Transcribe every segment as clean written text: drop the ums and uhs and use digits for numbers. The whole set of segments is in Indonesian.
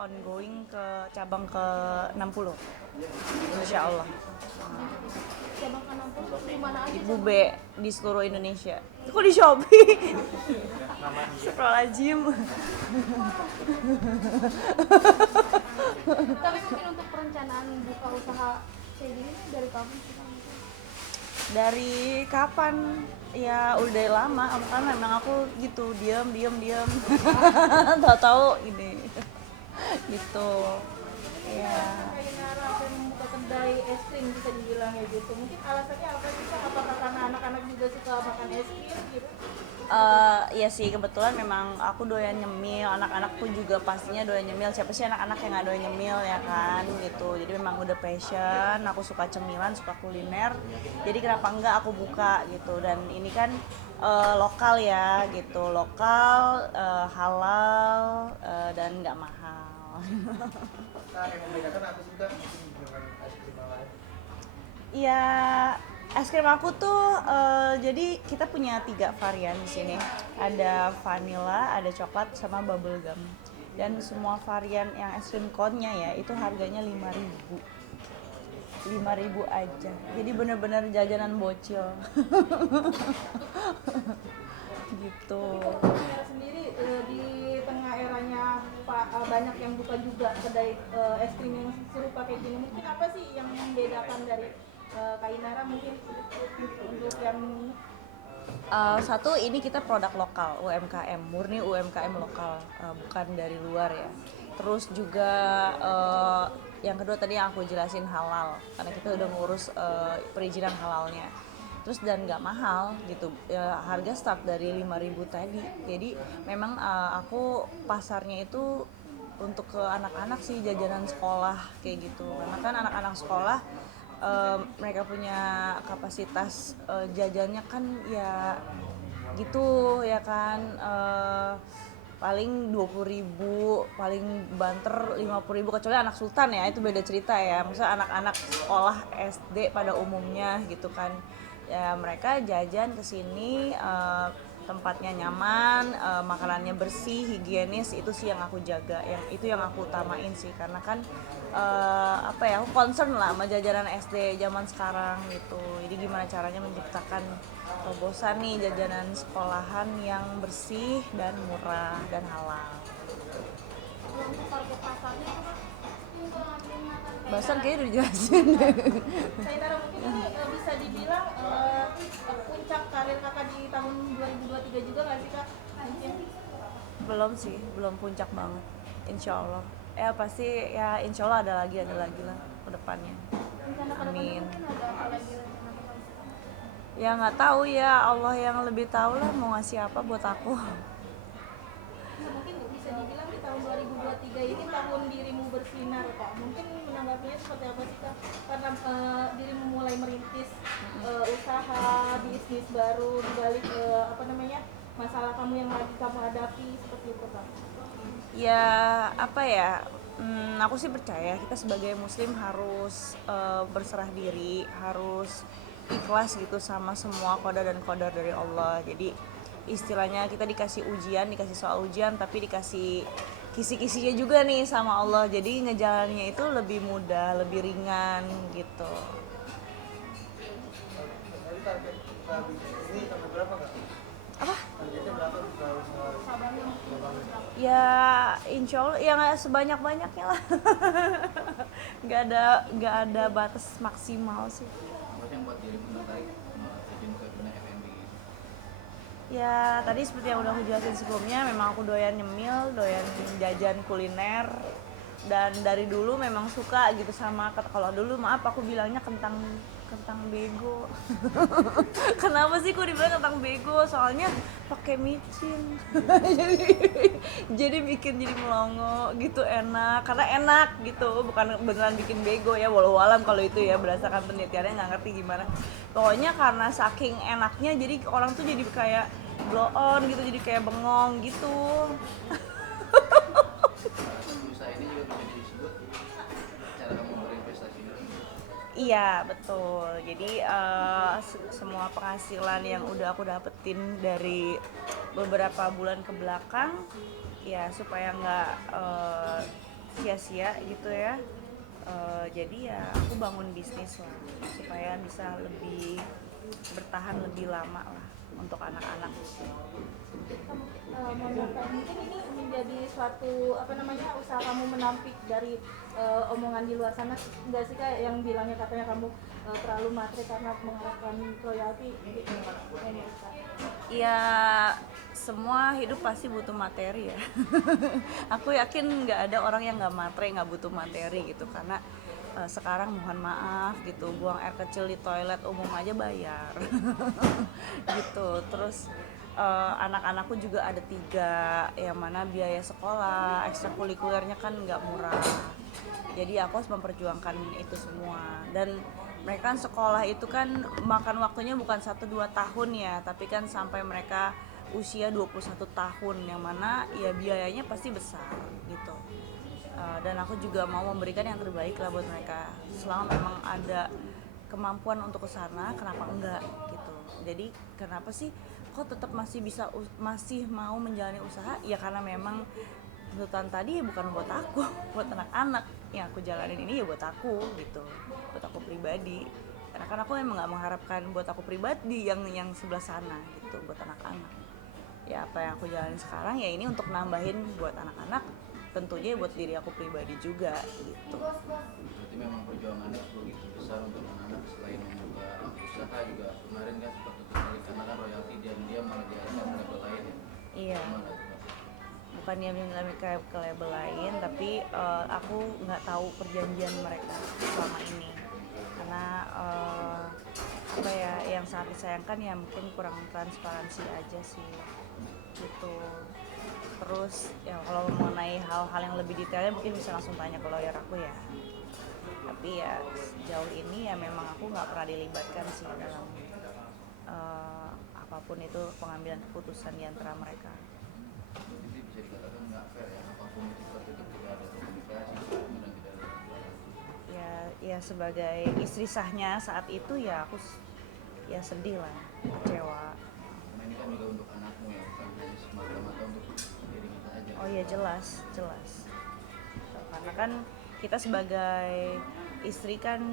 ongoing ke cabang ke 60. Insya Allah. Cabang ke 60 di mana aja? Ibu B di seluruh Indonesia. Kok di Shopee? Astagfirullahaladzim. Tapi mungkin untuk perencanaan buka usaha kayak gini dari kapan sih Kak? Dari kapan? Ya udah dari lama, kan memang aku gitu, diam. Tahu-tahu ini. Gitu. Ya. Kayak Nara pengen membuka kedai es krim bisa dibilang ya gitu. Mungkin alasannya apa sih Kak? Apakah karena anak-anak juga suka makan es krim gitu? Ya sih, kebetulan memang aku doyan nyemil, anak-anakku juga pastinya doyan nyemil. Siapa sih anak-anak yang gak doyan nyemil ya kan gitu. Jadi memang udah passion, aku suka cemilan, suka kuliner. Jadi kenapa enggak aku buka gitu. Dan ini kan lokal ya gitu, lokal, halal, dan nggak mahal. Nah, yang membedakan apa sih Kak mungkin dengan es krim yang lain? Iya, es krim aku tuh jadi kita punya 3 varian di sini. Ada vanilla, ada coklat, sama bubblegum. Dan semua varian yang es krim cone-nya ya itu harganya 5.000. 5.000 aja. Jadi bener-bener jajanan bocil. Gitu. Nara sendiri di tengah eranya banyak yang buka juga kedai es krim yang serupa kayak gini. Mungkin apa sih yang membedakan dari Kak Inara mungkin untuk yang Satu, ini kita produk lokal, UMKM, murni UMKM lokal, bukan dari luar ya. Terus juga yang kedua tadi yang aku jelasin halal, karena kita udah ngurus perizinan halalnya. Terus dan nggak mahal gitu, ya, harga start dari 5.000 tadi. Jadi memang aku pasarnya itu untuk ke anak-anak sih, jajanan sekolah kayak gitu. Karena kan anak-anak sekolah mereka punya kapasitas jajannya kan ya gitu ya kan, paling 20.000, paling banter 50.000, kecuali anak sultan ya itu beda cerita ya. Maksudnya anak-anak sekolah SD pada umumnya gitu kan ya, mereka jajan kesini, tempatnya nyaman, makanannya bersih, higienis. Itu sih yang aku jaga, itu yang aku utamain sih, karena kan apa ya, aku concern lah sama jajanan SD zaman sekarang gitu. Jadi gimana caranya menciptakan terobosan nih jajanan sekolahan yang bersih dan murah dan halal. untuk target pasarnya apa Kak? Bahasan kayaknya udah dijelasin. Kak Inara mungkin ini bisa dibilang puncak karir kakak di tahun 2023 juga nggak sih Kak? Mungkin Belum sih, belum puncak banget. Insya Allah. Ya pasti ya, insya Allah ada lagi lah ke depannya. rencana ke depannya Amin. mungkin ada apa lagi rencana ke depannya? Ya nggak tahu ya, Allah yang lebih tahu lah mau ngasih apa buat aku. Mungkin bisa dibilang di tahun 2023 ini tahun dirimu bersinar Kak. Mungkin menanggapinya seperti apa sih Kak? Karena dirimu mulai merintis usaha, bisnis baru di balik apa namanya, masalah kamu yang lagi kamu hadapi seperti itu Kak. Ya apa ya, aku sih percaya kita sebagai muslim harus berserah diri, harus ikhlas gitu sama semua qada dan qadar dari Allah. Jadi istilahnya kita dikasih ujian, dikasih soal ujian, tapi dikasih kisi-kisinya juga nih sama Allah. Jadi ngejalannya itu lebih mudah, lebih ringan gitu. Jadi target buka bisnis ini sampai berapa Kak? Apa? Targetnya berapa buka usaha? Ya insya Allah ya nggak sebanyak-banyaknya lah. nggak ada batas maksimal sih. Apa yang buat dirimu tertarik terjun ke dunia F&B? Ya tadi seperti yang udah aku jelasin sebelumnya, memang aku doyan nyemil, doyan jajan kuliner. Dan dari dulu memang suka gitu sama, kalau dulu maaf aku bilangnya kentang bego. Kenapa sih kok dibilang kentang bego? Soalnya pakai micin. jadi bikin jadi melongo gitu, enak. Karena enak gitu, bukan beneran bikin bego ya, walau alam kalau itu ya berdasarkan penelitiannya, nggak ngerti gimana. Pokoknya karena saking enaknya jadi orang tuh jadi kayak blow on gitu, jadi kayak bengong gitu. Usaha ini juga bisa disebut cara kamu berinvestasi juga. Iya betul. Jadi semua penghasilan yang udah aku dapetin dari beberapa bulan ke belakang, ya supaya nggak sia-sia gitu ya. Jadi ya aku bangun bisnis lah supaya bisa lebih bertahan lebih lama lah untuk anak-anak. Mungkin ini menjadi suatu apa namanya usaha kamu menampik dari omongan di luar sana nggak sih Kak yang bilangnya katanya kamu terlalu matre karena mengharapkan royalti gitu. Ini, Kak. Ya semua hidup pasti butuh materi ya. Aku yakin nggak ada orang yang nggak matre, nggak butuh materi gitu, karena sekarang mohon maaf gitu, buang air kecil di toilet umum aja bayar. Gitu. Terus anak-anakku juga ada 3, yang mana biaya sekolah ekstrakurikulernya kan nggak murah, jadi aku harus memperjuangkan itu semua. Dan mereka kan sekolah itu kan makan waktunya bukan 1-2 tahun ya, tapi kan sampai mereka usia 21 tahun, yang mana ya biayanya pasti besar gitu. Dan aku juga mau memberikan yang terbaik lah buat mereka, selama memang ada kemampuan untuk ke sana, kenapa enggak gitu. Jadi kenapa sih kok tetap masih mau menjalani usaha, ya karena memang tuntutan tadi bukan buat aku, buat anak-anak. Yang aku jalanin ini ya buat aku gitu, buat aku pribadi, karena kan aku emang nggak mengharapkan buat aku pribadi yang sebelah sana gitu, buat anak-anak. Ya apa yang aku jalanin sekarang ya ini untuk nambahin buat anak-anak, tentunya buat diri aku pribadi juga gitu. Berarti memang perjuangannya begitu besar untuk anak-anak, selain membuka usaha juga kemarin kan sempat tutup kali karena kan royalti dia malah dialihkan ke label lain ya. Iya. Gimana tuh, Pak? Bukan dia mengalami ke label lain, tapi aku nggak tahu perjanjian mereka selama ini, karena apa ya, yang sangat disayangkan ya mungkin kurang transparansi aja sih gitu. Terus ya kalau mengenai hal-hal yang lebih detailnya mungkin bisa langsung tanya ke lawyer aku ya, tapi ya sejauh ini ya memang aku nggak pernah dilibatkan sih dalam apapun itu pengambilan keputusan di antara mereka. Jadi bisa dikatakan nggak fair ya, apapun itu ketika tidak ada komunikasi, kemudian tidak ada Ya sebagai istri sahnya saat itu ya aku ya sedih lah, kecewa. karena ini kan juga untuk anakmu ya, bukan hanya semata-mata untuk diri kita aja. Oh ya jelas. Karena kan kita sebagai istri kan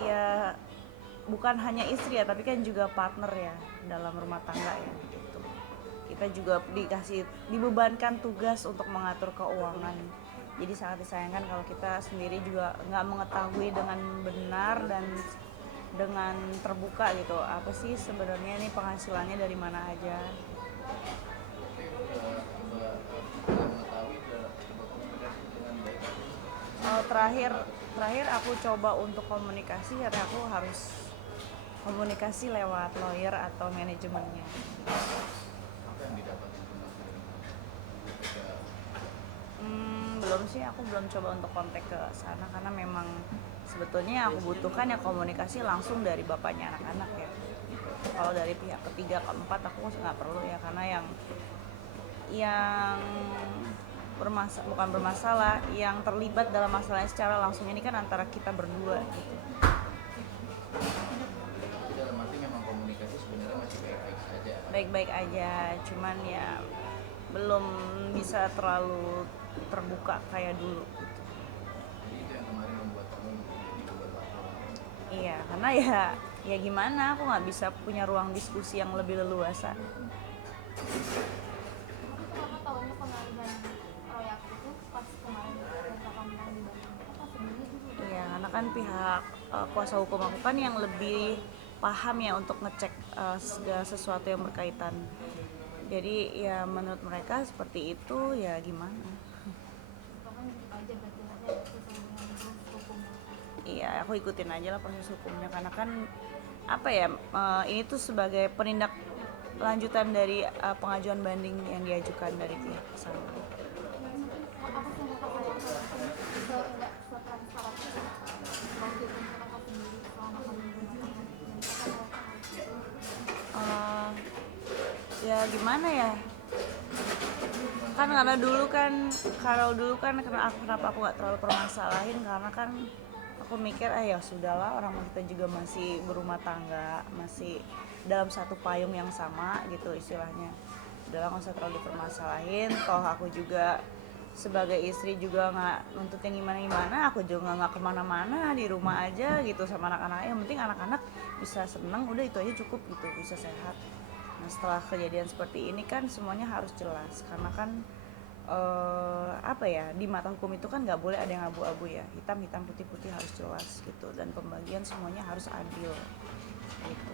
ya bukan hanya istri ya, tapi kan juga partner ya dalam rumah tangga ya gitu. Kita juga dibebankan tugas untuk mengatur keuangan. Jadi sangat disayangkan kalau kita sendiri juga nggak mengetahui dengan benar dan dengan terbuka gitu, apa sih sebenarnya ini penghasilannya dari mana aja. Terakhir aku coba untuk komunikasi, karena aku harus komunikasi lewat lawyer atau manajemennya. Apa yang didapatkan ketika Belum sih, aku belum coba untuk kontak ke sana, karena memang sebetulnya yang aku butuhkan ya komunikasi langsung dari bapaknya anak-anak ya. Kalau dari pihak ketiga keempat aku nggak perlu ya, karena yang bukan bermasalah, yang terlibat dalam masalahnya secara langsung ini kan antara kita berdua gitu. Tapi dalam arti memang komunikasi sebenarnya masih baik-baik saja. Baik-baik aja, cuman ya belum bisa terlalu terbuka kayak dulu gitu. Jadi itu yang kemarin membuat kamu menjadi beban laporan. Iya, karena ya gimana, aku nggak bisa punya ruang diskusi yang lebih leluasa. Kamu tahunya pengalihan royalti itu pas kemarin ketika kamu menang di Bandung apa sebenarnya dulu? Iya, karena kan pihak kuasa hukum aku kan yang lebih paham ya untuk ngecek segala sesuatu yang berkaitan. Jadi ya menurut mereka seperti itu, ya gimana. Bahkan aja berarti nanti sesuai dengan proses hukumnya. Iya, aku ikutin aja lah proses hukumnya, karena kan apa ya, ini tuh sebagai penindak lanjutan dari pengajuan banding yang diajukan dari pihak sana. Apa sih yang kakak sayangkan enggak setransparansi bang hukum kakak sendiri selama kamu menggunakan dan kakak Ya gimana ya, kan karena dulu kan kenapa aku nggak terlalu permasalahin, karena kan aku mikir ya sudahlah, orang kita juga masih berumah tangga, masih dalam satu payung yang sama gitu istilahnya. Udahlah, nggak usah terlalu dipermasalahin, toh aku juga sebagai istri juga nggak nuntut yang gimana-gimana, aku juga nggak kemana-mana, di rumah aja gitu sama anak-anak. Yang penting anak-anak bisa senang, udah itu aja cukup gitu, bisa sehat. Nah setelah kejadian seperti ini kan semuanya harus jelas, karena kan apa ya, di mata hukum itu kan nggak boleh ada yang abu-abu ya, hitam-hitam putih-putih harus jelas gitu, dan pembagian semuanya harus adil gitu.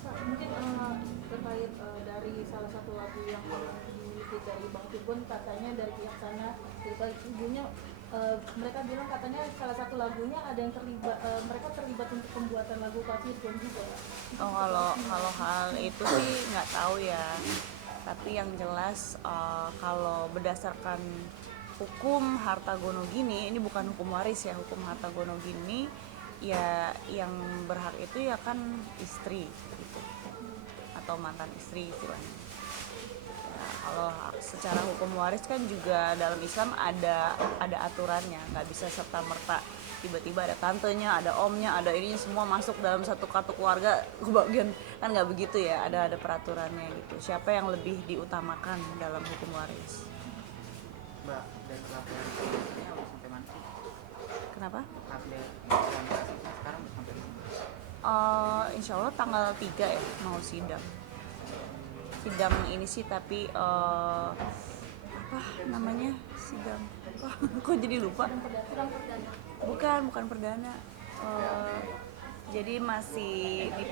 Mungkin terkait dari salah satu lagu yang dimiliki dari Bang Tibun, katanya dari pihak sana terkait ibunya, mereka bilang katanya salah satu lagunya ada yang terlibat, mereka terlibat untuk pembuatan lagu Pak Firgon juga. Oh kalau hal itu sih nggak tahu ya, tapi yang jelas kalau berdasarkan hukum harta gono gini, ini bukan hukum waris ya, hukum harta gono gini ya, yang berhak itu ya kan istri gitu, atau mantan istri istilahnya. Ya, kalau secara hukum waris kan juga dalam Islam ada aturannya, nggak bisa serta merta tiba-tiba ada tantenya, ada omnya, ada ininya semua masuk dalam satu kartu keluarga kebagian, kan nggak begitu ya, ada peraturannya gitu. Siapa yang lebih diutamakan dalam hukum waris? Mbak, dan laporan polisinya udah sampai mana sih? Kenapa? Update implementasinya sekarang udah sampai mana? Insya Allah tanggal 3 ya mau sidang ini sih, tapi apa namanya sidang, kok jadi lupa. Bukan perdana. Jadi masih di